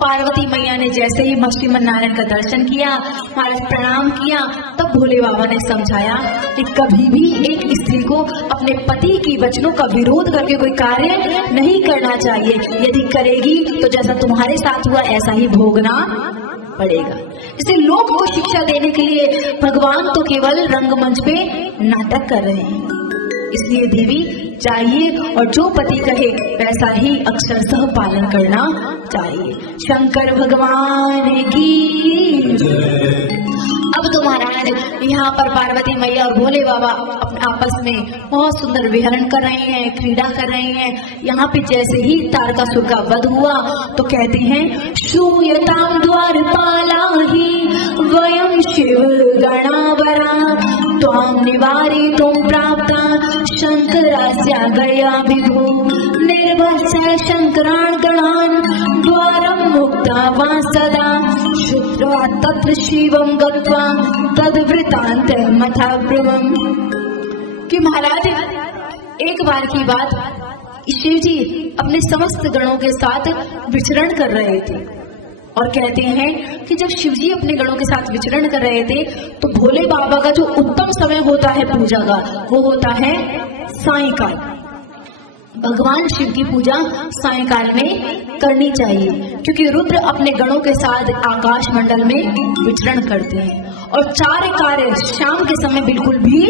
पार्वती मैया ने जैसे ही श्रीमन नारायण का दर्शन किया, महाराज प्रणाम किया, तब भोले बाबा ने समझाया कि कभी भी एक स्त्री को अपने पति की वचनों का विरोध करके कोई कार्य नहीं करना चाहिए। यदि करेगी तो जैसा तुम्हारे साथ हुआ ऐसा ही भोगना पड़ेगा। इसलिए लोग को शिक्षा देने के लिए भगवान तो केवल रंगमंच पे नाटक कर रहे हैं। इसलिए देवी चाहिए और जो पति कहे वैसा ही अक्षरशः पालन करना चाहिए। शंकर भगवान की। अब तो महाराज यहाँ पर पार्वती मैया और भोले बाबा अपने आपस में बहुत सुंदर विहरण कर रहे हैं, क्रीड़ा कर रहे हैं। यहाँ पे जैसे ही तारकासुर का वध हुआ तो कहते हैं श्रूयतां द्वारपाला ही वयं शिव गणावरा त्वां निवारितुं प्राप्ता शंकरास्य गया विभु निर्वस्य शंकरान् गणान् द्वारं मुक्ता वा सदा शुत्वा तत्र शिवं गत्वा तद्वृतान्तमथा ब्रुवम्। कि महाराज एक बार की बात, शिव जी अपने समस्त गणों के साथ विचरण कर रहे थे और कहते हैं कि जब शिव जी अपने गणों के साथ विचरण कर रहे थे तो भोले बाबा का जो उत्तम समय होता है पूजा का वो होता है सायंकाल। भगवान शिव की पूजा सायंकाल में करनी चाहिए, क्योंकि रुद्र अपने गणों के साथ आकाश मंडल में विचरण करते हैं। और 4 कार्य शाम के समय बिल्कुल भी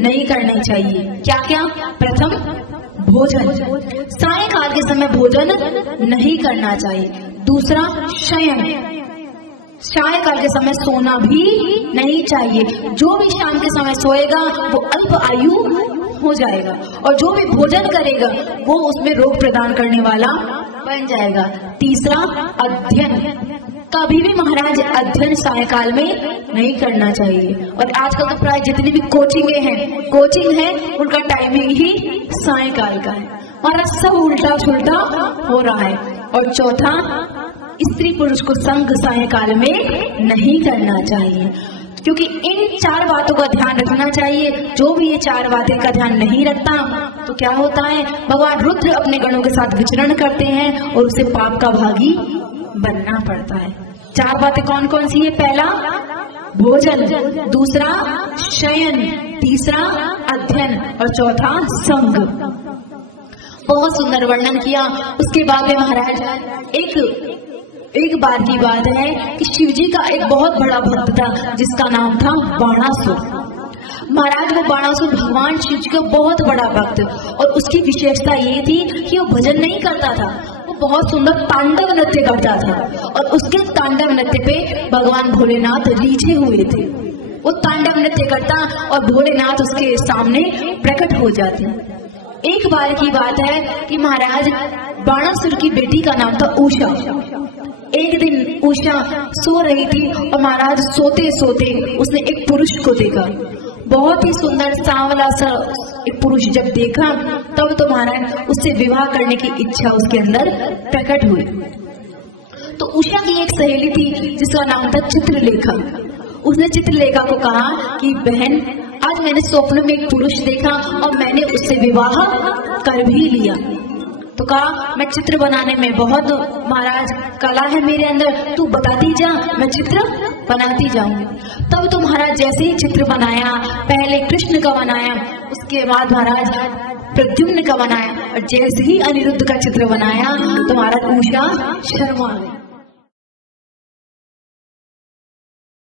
नहीं करने चाहिए। क्या क्या? प्रथम, भोजन, सायंकाल के समय भोजन नहीं करना चाहिए। दूसरा, शयन, सायंकाल के समय सोना भी नहीं चाहिए। जो भी शाम के समय सोएगा वो अल्प आयु हो जाएगा, और जो भी भोजन करेगा वो उसमें रोग प्रदान करने वाला बन जाएगा। तीसरा, अध्ययन, कभी भी महाराज अध्ययन सायंकाल में नहीं करना चाहिए। और आजकल तो प्राय जितनी भी कोचिंग है उनका टाइमिंग ही सायंकाल का है। महाराज सब उल्टा सुल्टा हो रहा है। और चौथा, स्त्री पुरुष को संग सायंकाल में नहीं करना चाहिए, क्योंकि इन 4 बातों का ध्यान रखना चाहिए। जो भी ये 4 बातें का ध्यान नहीं रखता तो क्या होता है, भगवान रुद्र अपने गणों के साथ विचरण करते हैं और उसे पाप का भागी बनना पड़ता है। 4 बातें कौन कौन सी है? पहला, भोजन, दूसरा, शयन, तीसरा, अध्ययन, और चौथा, संग। बहुत सुंदर वर्णन किया। उसके बाद में महाराज एक बार की बात है कि शिवजी का एक बहुत बड़ा भक्त था जिसका नाम था बाणासुर। महाराज वो बाणासुर भगवान शिव जी का बहुत बड़ा भक्त, और उसकी विशेषता ये थी कि वो भजन नहीं करता था, वो बहुत सुंदर तांडव नृत्य करता था। और उसके तांडव नृत्य पे भगवान भोलेनाथ रीझे हुए थे। वो तांडव नृत्य करता और भोलेनाथ उसके सामने प्रकट हो जाते। एक बार की बात है कि महाराज बाणासुर की बेटी का नाम था उषा। एक दिन उषा सो रही थी और महाराज सोते सोते उसने एक पुरुष को देखा। बहुत ही सुंदर सांवला सा एक पुरुष जब देखा तब तो महाराज उससे विवाह करने की इच्छा उसके अंदर प्रकट हुई। तो उषा की एक सहेली थी जिसका नाम था चित्रलेखा। उसने चित्रलेखा को कहा कि बहन, आज मैंने स्वप्न में एक पुरुष देखा और मैंने उससे विवाह कर भी लिया। तो कहा, मैं चित्र बनाने में बहुत महाराज कला है मेरे अंदर, तू बताती जा, मैं चित्र बनाती जाऊंगी। तब तो महाराज जैसे ही चित्र बनाया, पहले कृष्ण का बनाया, उसके बाद महाराज प्रद्युम्न का बनाया, और जैसे ही अनिरुद्ध का चित्र बनाया तो महाराज उषा शर्मा गई।